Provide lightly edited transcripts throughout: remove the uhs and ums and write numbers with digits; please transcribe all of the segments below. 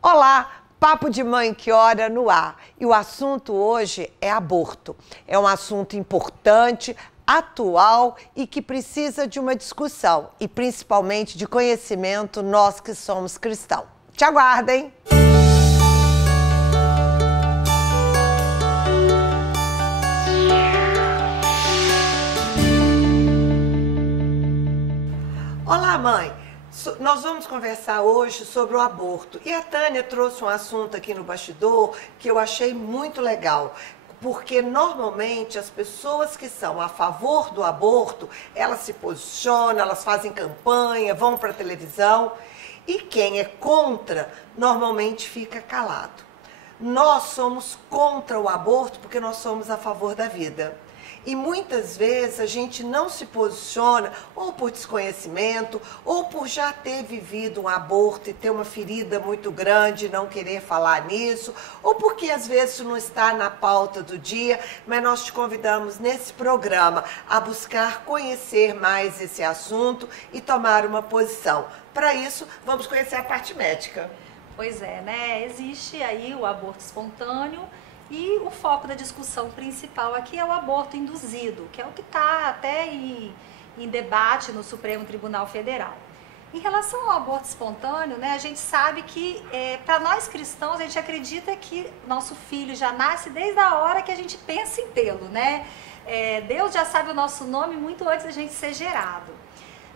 Olá, Papo de Mãe que Ora no ar. E o assunto hoje é aborto. É um assunto importante, atual e que precisa de uma discussão e principalmente de conhecimento, nós que somos cristãos. Te aguardem! Olá, mãe! Nós vamos conversar hoje sobre o aborto. E a Tânia trouxe um assunto aqui no bastidor que eu achei muito legal. Porque normalmente as pessoas que são a favor do aborto, elas se posicionam, elas fazem campanha, vão para a televisão. E quem é contra, normalmente fica calado. Nós somos contra o aborto porque nós somos a favor da vida. E muitas vezes a gente não se posiciona ou por desconhecimento ou por já ter vivido um aborto e ter uma ferida muito grande e não querer falar nisso, ou porque às vezes isso não está na pauta do dia, mas nós te convidamos nesse programa a buscar conhecer mais esse assunto e tomar uma posição. Para isso, vamos conhecer a parte médica. Pois é, né? Existe aí o aborto espontâneo. E o foco da discussão principal aqui é o aborto induzido, que é o que está até em debate no Supremo Tribunal Federal. Em relação ao aborto espontâneo, né, a gente sabe que, para nós cristãos, a gente acredita que nosso filho já nasce desde a hora que a gente pensa em tê-lo, né? Deus já sabe o nosso nome muito antes da gente ser gerado.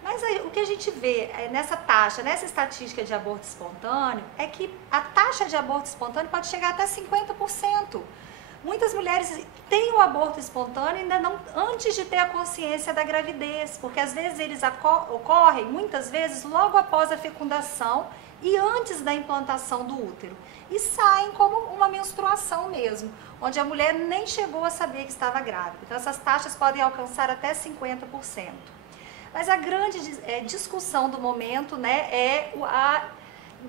Mas aí, o que a gente vê nessa taxa, nessa estatística de aborto espontâneo, é que a taxa de aborto espontâneo pode chegar até 50%. Muitas mulheres têm o aborto espontâneo ainda não antes de ter a consciência da gravidez, porque às vezes eles ocorrem, muitas vezes, logo após a fecundação e antes da implantação do útero. E saem como uma menstruação mesmo, onde a mulher nem chegou a saber que estava grávida. Então essas taxas podem alcançar até 50%. Mas a grande discussão do momento, né, é a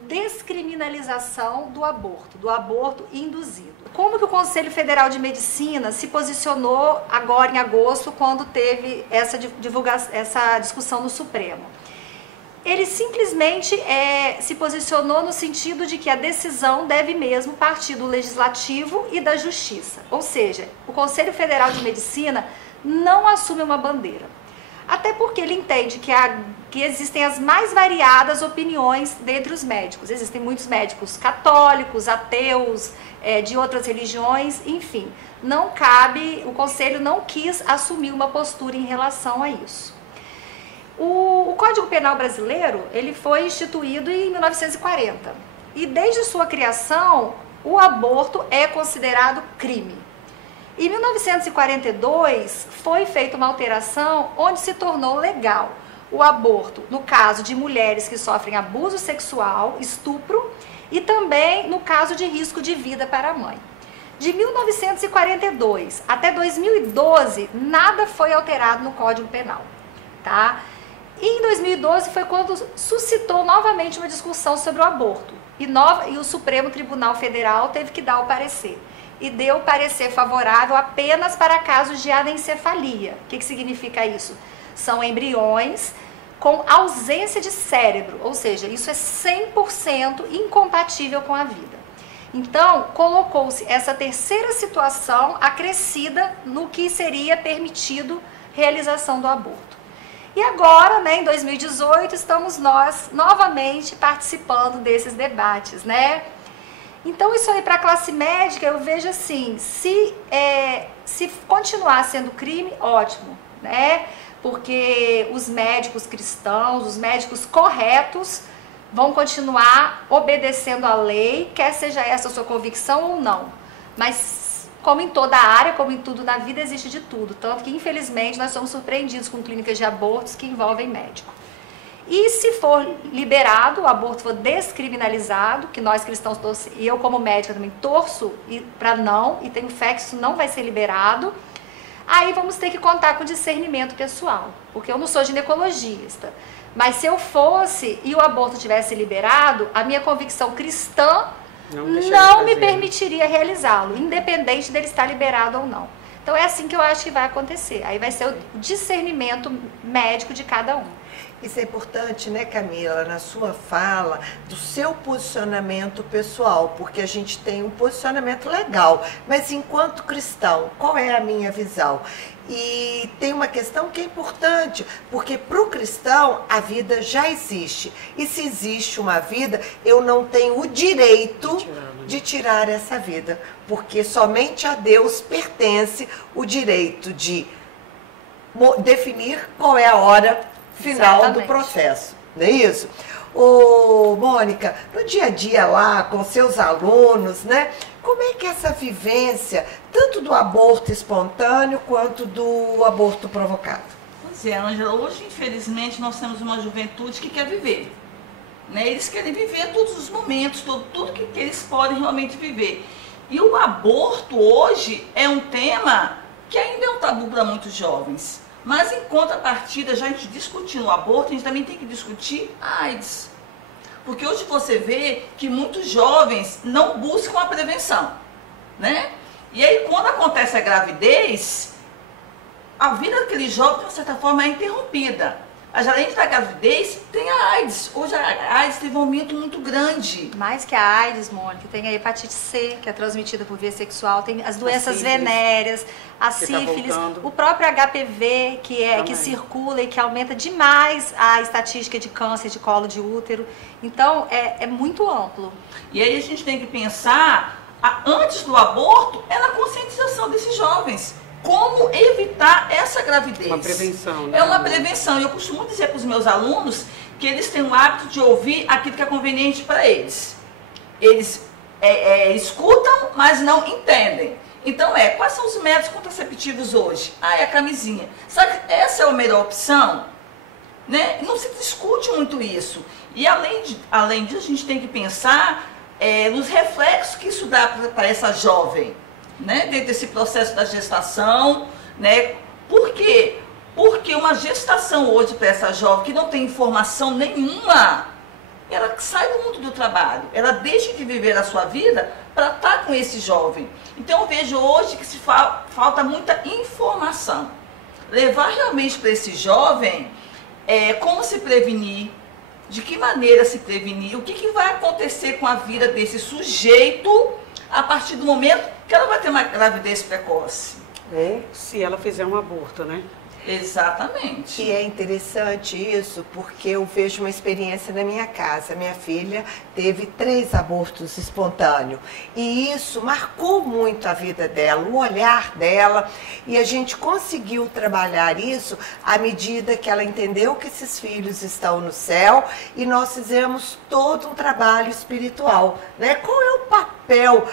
descriminalização do aborto induzido. Como que o Conselho Federal de Medicina se posicionou agora em agosto, quando teve essa discussão no Supremo? Ele simplesmente se posicionou no sentido de que a decisão deve mesmo partir do Legislativo e da Justiça. Ou seja, o Conselho Federal de Medicina não assume uma bandeira. Até porque ele entende que existem as mais variadas opiniões dentre os médicos. Existem muitos médicos católicos, ateus, de outras religiões, enfim. Não cabe, o Conselho não quis assumir uma postura em relação a isso. O Código Penal brasileiro, ele foi instituído em 1940. E desde sua criação, o aborto é considerado crime. Em 1942, foi feita uma alteração onde se tornou legal o aborto no caso de mulheres que sofrem abuso sexual, estupro, e também no caso de risco de vida para a mãe. De 1942 até 2012, nada foi alterado no Código Penal, tá? E em 2012 foi quando suscitou novamente uma discussão sobre o aborto. E o Supremo Tribunal Federal teve que dar o parecer. E deu parecer favorável apenas para casos de anencefalia. O que significa isso? São embriões com ausência de cérebro, ou seja, isso é 100% incompatível com a vida. Então, colocou-se essa terceira situação acrescida no que seria permitido realização do aborto. E agora, né, em 2018, estamos nós novamente participando desses debates, né? Então, isso aí para a classe médica, eu vejo assim, se continuar sendo crime, ótimo, né? Porque os médicos cristãos, os médicos corretos, vão continuar obedecendo à lei, quer seja essa a sua convicção ou não. Mas, como em toda a área, como em tudo na vida, existe de tudo. Tanto que, infelizmente, nós somos surpreendidos com clínicas de abortos que envolvem médico. E se for liberado, o aborto for descriminalizado, que nós cristãos, e eu como médica também torço para não, e tenho fé que isso não vai ser liberado, aí vamos ter que contar com discernimento pessoal, porque eu não sou ginecologista. Mas se eu fosse e o aborto tivesse liberado, a minha convicção cristã não me permitiria realizá-lo, independente dele estar liberado ou não. Então é assim que eu acho que vai acontecer. Aí vai ser o discernimento médico de cada um. Isso é importante, né, Camila, na sua fala, do seu posicionamento pessoal, porque a gente tem um posicionamento legal, mas enquanto cristão, qual é a minha visão? E tem uma questão que é importante, porque para o cristão a vida já existe. E se existe uma vida, eu não tenho o direito de tirar essa vida, porque somente a Deus pertence o direito de definir qual é a hora final do processo, não é isso? Ô, Mônica, no dia a dia lá com seus alunos, né? Como é que é essa vivência, tanto do aborto espontâneo quanto do aborto provocado? Pois é, Ângela, hoje infelizmente nós temos uma juventude que quer viver, né? Eles querem viver todos os momentos, tudo que eles podem realmente viver. E o aborto hoje é um tema que ainda é um tabu para muitos jovens. Mas em contrapartida, já a gente discutindo o aborto, a gente também tem que discutir a AIDS. Porque hoje você vê que muitos jovens não buscam a prevenção, né? E aí quando acontece a gravidez, a vida daquele jovem, de uma certa forma, é interrompida. Além da gravidez, tem a AIDS. Hoje a AIDS teve um aumento muito grande. Mais que a AIDS, Mônica, tem a hepatite C, que é transmitida por via sexual, tem as doenças venéreas, a sífilis, o próprio HPV, que circula e que aumenta demais a estatística de câncer de colo de útero. Então, é muito amplo. E aí a gente tem que pensar, antes do aborto, é na conscientização desses jovens. Como evitar essa gravidez? Uma prevenção, né? É uma prevenção. Eu costumo dizer para os meus alunos que eles têm o hábito de ouvir aquilo que é conveniente para eles. Eles escutam, mas não entendem. Então, quais são os métodos contraceptivos hoje? É a camisinha. Sabe, essa é a melhor opção? Né? Não se discute muito isso. E além disso, a gente tem que pensar nos reflexos que isso dá para essa jovem, né, dentro desse processo da gestação, né? Por quê? Porque uma gestação hoje para essa jovem que não tem informação nenhuma, ela sai do mundo do trabalho, ela deixa de viver a sua vida para estar com esse jovem. Então eu vejo hoje que falta muita informação. Levar realmente para esse jovem como se prevenir, de que maneira se prevenir, o que vai acontecer com a vida desse sujeito a partir do momento que ela vai ter uma gravidez precoce. Ou se ela fizer um aborto, né? Exatamente. E é interessante isso, porque eu vejo uma experiência na minha casa. Minha filha teve 3 abortos espontâneos. E isso marcou muito a vida dela, o olhar dela. E a gente conseguiu trabalhar isso à medida que ela entendeu que esses filhos estão no céu. E nós fizemos todo um trabalho espiritual, né? Qual é o papel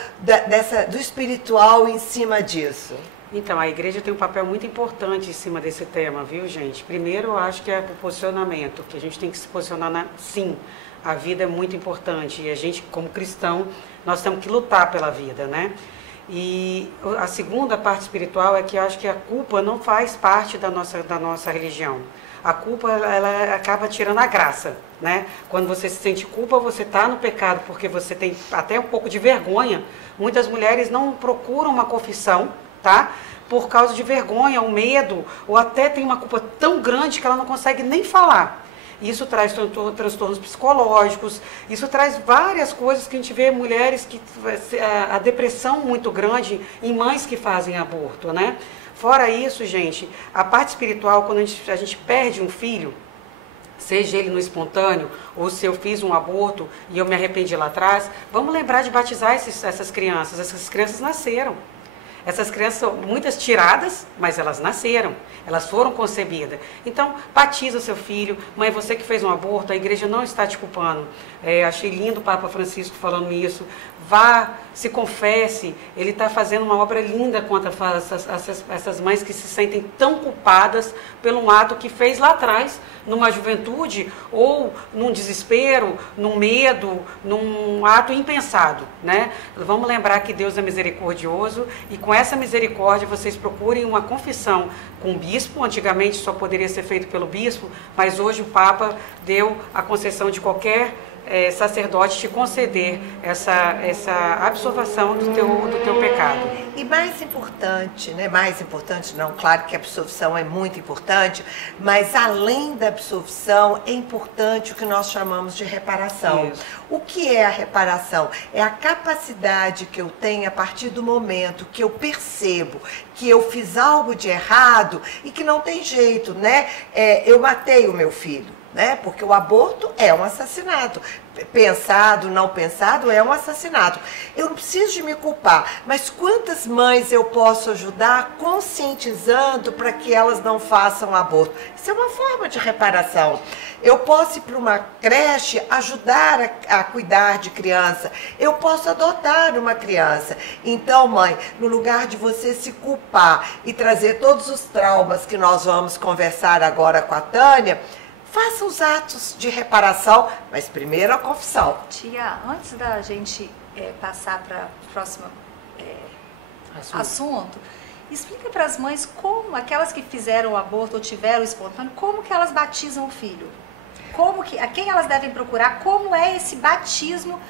do espiritual em cima disso? Então, a igreja tem um papel muito importante em cima desse tema, viu, gente? Primeiro, eu acho que é o posicionamento, que a gente tem que se posicionar sim. A vida é muito importante e a gente, como cristão, nós temos que lutar pela vida, né? E a segunda parte espiritual é que eu acho que a culpa não faz parte da nossa religião. A culpa, ela acaba tirando a graça, né? Quando você se sente culpa, você está no pecado porque você tem até um pouco de vergonha. Muitas mulheres não procuram uma confissão, tá? Por causa de vergonha, ou medo, ou até tem uma culpa tão grande que ela não consegue nem falar. Isso traz transtornos psicológicos, isso traz várias coisas que a gente vê mulheres que a depressão muito grande em mães que fazem aborto, né? Fora isso, gente, a parte espiritual, quando a gente perde um filho, seja ele no espontâneo, ou se eu fiz um aborto e eu me arrependi lá atrás, vamos lembrar de batizar essas crianças. Essas crianças nasceram. Essas crianças são muitas tiradas, mas elas nasceram, elas foram concebidas. Então, batiza o seu filho. Mãe, você que fez um aborto, a igreja não está te culpando. Achei lindo o Papa Francisco falando isso. Vá, se confesse. Ele está fazendo uma obra linda contra essas mães que se sentem tão culpadas pelo um ato que fez lá atrás, numa juventude, ou num desespero, num medo, num ato impensado, né? Vamos lembrar que Deus é misericordioso e com essa misericórdia vocês procurem uma confissão com o bispo. Antigamente só poderia ser feito pelo bispo, mas hoje o Papa deu a concessão de qualquer sacerdote te conceder essa absolvação do teu pecado. E mais importante, né? Mais importante não, claro que a absorção é muito importante, mas além da absorção é importante o que nós chamamos de reparação. Isso. O que é a reparação? É a capacidade que eu tenho a partir do momento que eu percebo que eu fiz algo de errado e que não tem jeito, né? Eu matei o meu filho. Né? Porque o aborto é um assassinato. Pensado, não pensado, é um assassinato. Eu não preciso de me culpar, mas quantas mães eu posso ajudar conscientizando para que elas não façam aborto? Isso é uma forma de reparação. Eu posso ir para uma creche ajudar a cuidar de criança. Eu posso adotar uma criança. Então, mãe, no lugar de você se culpar e trazer todos os traumas que nós vamos conversar agora com a Tânia, faça os atos de reparação, mas primeiro a confissão. Tia, antes da gente passar para o próximo assunto, explica para as mães como, aquelas que fizeram o aborto ou tiveram o espontâneo, como que elas batizam o filho? A quem elas devem procurar? Como é esse batismo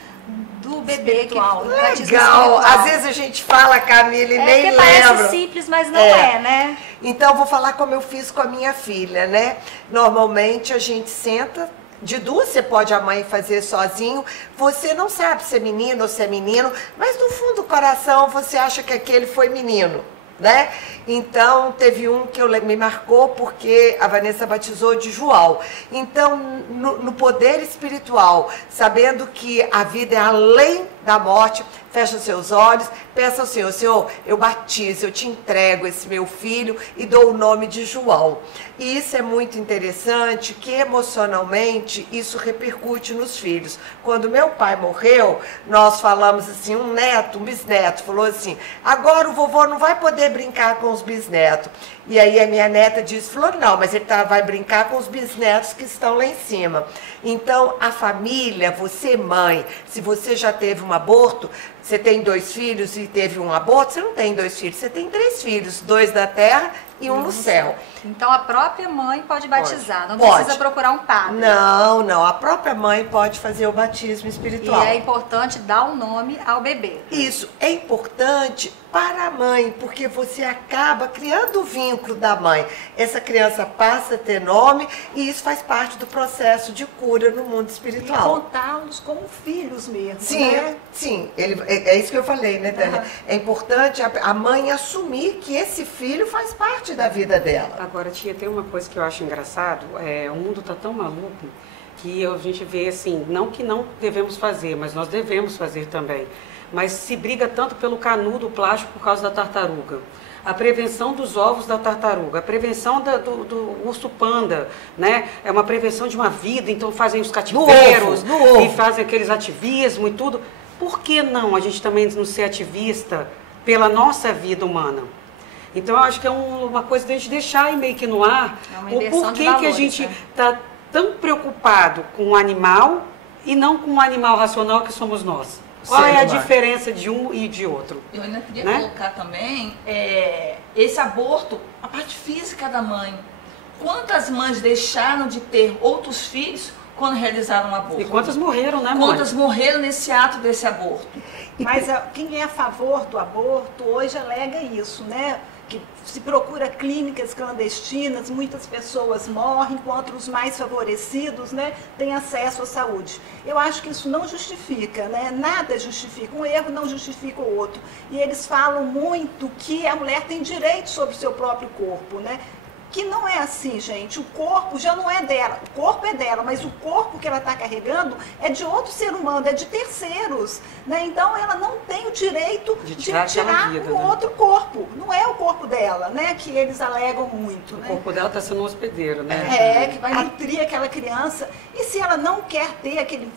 do bebê? Legal! Às vezes a gente fala, Camila, e nem lembra. Parece simples, mas não é, né? Então, vou falar como eu fiz com a minha filha, né? Normalmente a gente senta, de duas você pode a mãe fazer sozinho, você não sabe se é menino ou se é menino, mas no fundo do coração você acha que aquele foi menino, né? Então, teve um que me marcou porque a Vanessa batizou de João. Então, no poder espiritual, sabendo que a vida é além da morte, fecha seus olhos, peça ao Senhor, Senhor, eu batizo, eu te entrego esse meu filho e dou o nome de João. E isso é muito interessante, que emocionalmente isso repercute nos filhos. Quando meu pai morreu, nós falamos assim, um bisneto, falou assim, agora o vovô não vai poder brincar com os bisnetos. E aí a minha neta falou, não, mas ele vai brincar com os bisnetos que estão lá em cima. Então, a família, você mãe, se você já teve um aborto, você tem 2 filhos e teve um aborto, você não tem 2 filhos, você tem 3 filhos, 2 na terra e um no céu. Então a própria mãe pode batizar, não pode. Precisa procurar um padre. Não, a própria mãe pode fazer o batismo espiritual. E é importante dar um nome ao bebê. Isso, é importante para a mãe, porque você acaba criando o vínculo da mãe. Essa criança passa a ter nome e isso faz parte do processo de cura no mundo espiritual. E contá-los como filhos mesmo, sim, né? Sim, é isso que eu falei, né, Tânia? É importante a mãe assumir que esse filho faz parte da vida dela. Agora, tia, tem uma coisa que eu acho engraçado, o mundo está tão maluco que a gente vê assim, não que não devemos fazer, mas nós devemos fazer também. Mas se briga tanto pelo canudo plástico por causa da tartaruga. A prevenção dos ovos da tartaruga, a prevenção do urso panda, né? É uma prevenção de uma vida, então fazem os cativeiros e fazem aqueles ativismos e tudo. Por que não a gente também não ser ativista pela nossa vida humana? Então, eu acho que é uma coisa de a gente deixar aí meio que no ar o porquê que a gente está tão preocupado com o animal e não com o animal racional que somos nós. Qual é a diferença de um e de outro? Eu ainda queria colocar também esse aborto, a parte física da mãe. Quantas mães deixaram de ter outros filhos quando realizaram um aborto? E quantas morreram, né, mãe? Quantas morreram nesse ato desse aborto? Mas quem é a favor do aborto hoje alega isso, né? Que se procura clínicas clandestinas, muitas pessoas morrem, enquanto os mais favorecidos, né, têm acesso à saúde. Eu acho que isso não justifica, né? Nada justifica, um erro não justifica o outro. E eles falam muito que a mulher tem direito sobre o seu próprio corpo, né? Que não é assim, gente. O corpo já não é dela. O corpo é dela, mas o corpo que ela está carregando é de outro ser humano, é de terceiros, né? Então, ela não tem o direito de tirar vida, o outro corpo. Não é o corpo dela, né? Que eles alegam muito, o né? corpo dela está sendo um hospedeiro, né? Que vai nutrir aquela criança. E se ela não quer ter aquele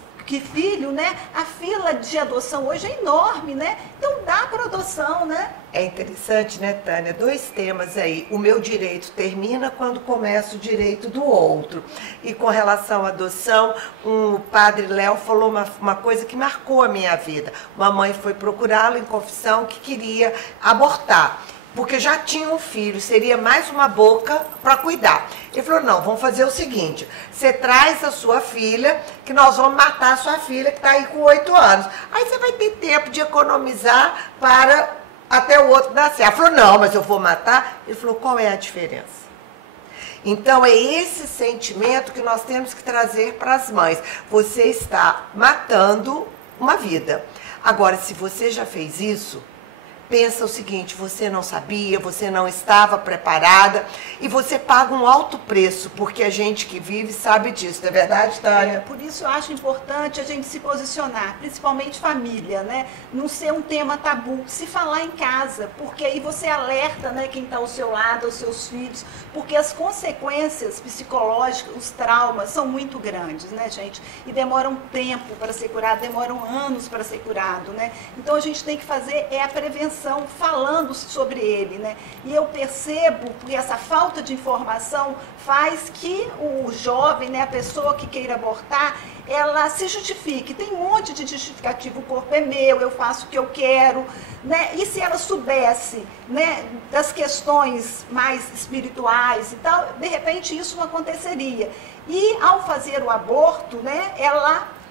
filho, né? A fila de adoção hoje é enorme, né? Então dá para adoção, né? É interessante, né, Tânia? 2 temas aí. O meu direito termina quando começa o direito do outro. E com relação à adoção, o padre Léo falou uma coisa que marcou a minha vida. Uma mãe foi procurá-lo em confissão que queria abortar, porque já tinha um filho, seria mais uma boca para cuidar. Ele falou, não, vamos fazer o seguinte, você traz a sua filha, que nós vamos matar a sua filha, que está aí com 8 anos. Aí você vai ter tempo de economizar para até o outro nascer. Ela falou, não, mas eu vou matar. Ele falou, qual é a diferença? Então, é esse sentimento que nós temos que trazer para as mães. Você está matando uma vida. Agora, se você já fez isso, pensa o seguinte, você não sabia, você não estava preparada e você paga um alto preço, porque a gente que vive sabe disso, não é verdade, Tânia? Por isso eu acho importante a gente se posicionar, principalmente família, né? Não ser um tema tabu, se falar em casa, porque aí você alerta, né, quem está ao seu lado, os seus filhos, porque as consequências psicológicas, os traumas são muito grandes, né, gente? E demoram tempo para ser curado, demoram anos para ser curado, né? Então a gente tem que fazer a prevenção, falando sobre ele, né? E eu percebo que essa falta de informação faz que o jovem, né, a pessoa que queira abortar, ela se justifique. Tem um monte de justificativo, o corpo é meu, eu faço o que eu quero, né? E se ela soubesse, né, das questões mais espirituais e tal, de repente isso não aconteceria. E ao fazer o aborto, né,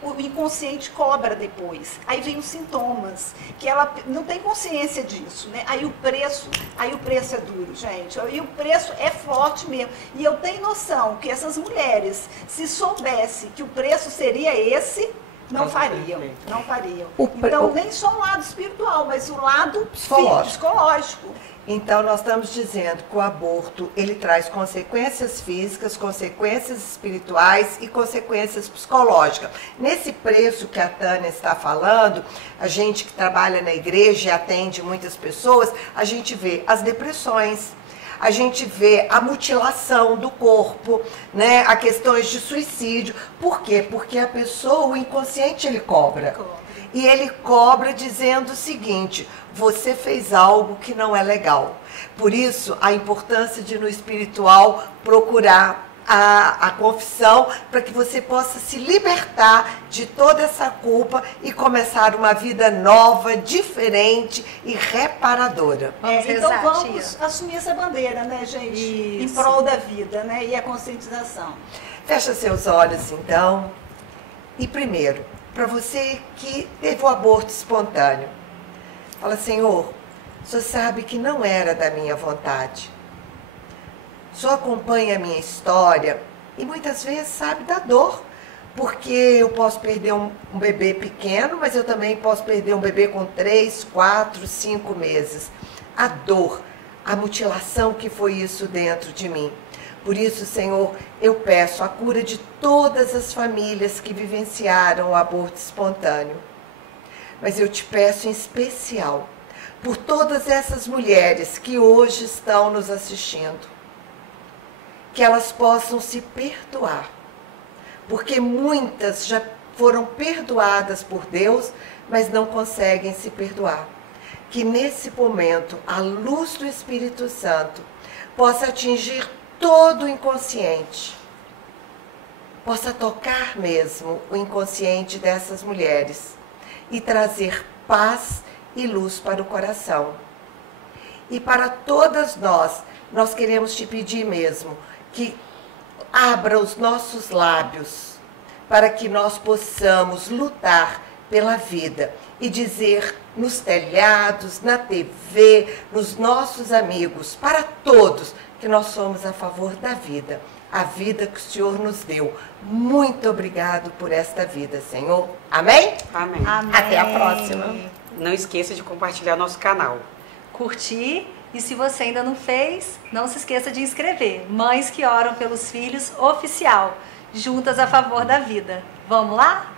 o inconsciente cobra depois. Aí vem os sintomas, que ela não tem consciência disso, né? Aí o preço é duro, gente. Aí o preço é forte mesmo. E eu tenho noção que essas mulheres, se soubessem que o preço seria esse, não fariam. Não fariam. Então, nem só o lado espiritual, mas o lado psicológico. Então, nós estamos dizendo que o aborto, ele traz consequências físicas, consequências espirituais e consequências psicológicas. Nesse preço que a Tânia está falando, a gente que trabalha na igreja e atende muitas pessoas, a gente vê as depressões, a gente vê a mutilação do corpo, né? A questões de suicídio. Por quê? Porque a pessoa, o inconsciente, ele cobra. E ele cobra dizendo o seguinte, você fez algo que não é legal. Por isso, a importância de no espiritual procurar a confissão para que você possa se libertar de toda essa culpa e começar uma vida nova, diferente e reparadora. Então vamos assumir essa bandeira, né, gente? Isso. Em prol da vida, né? E a conscientização. Fecha seus olhos, então. E primeiro, para você que teve o aborto espontâneo, fala, Senhor, o Senhor sabe que não era da minha vontade. O Senhor acompanha a minha história e muitas vezes sabe da dor, porque eu posso perder um bebê pequeno, mas eu também posso perder um bebê com 3, 4, 5 meses. A dor, a mutilação que foi isso dentro de mim. Por isso, Senhor, eu peço a cura de todas as famílias que vivenciaram o aborto espontâneo. Mas eu te peço em especial por todas essas mulheres que hoje estão nos assistindo, que elas possam se perdoar, porque muitas já foram perdoadas por Deus, mas não conseguem se perdoar. Que nesse momento a luz do Espírito Santo possa atingir todo o inconsciente, possa tocar mesmo o inconsciente dessas mulheres e trazer paz e luz para o coração. E para todas nós queremos te pedir mesmo que abra os nossos lábios para que nós possamos lutar pela vida e dizer nos telhados, na TV, nos nossos amigos, para todos, que nós somos a favor da vida, a vida que o Senhor nos deu. Muito obrigado por esta vida, Senhor. Amém? Amém. Amém. Até a próxima. Não esqueça de compartilhar nosso canal. Curtir. E se você ainda não fez, não se esqueça de inscrever. Mães que oram pelos filhos oficial, juntas a favor da vida. Vamos lá?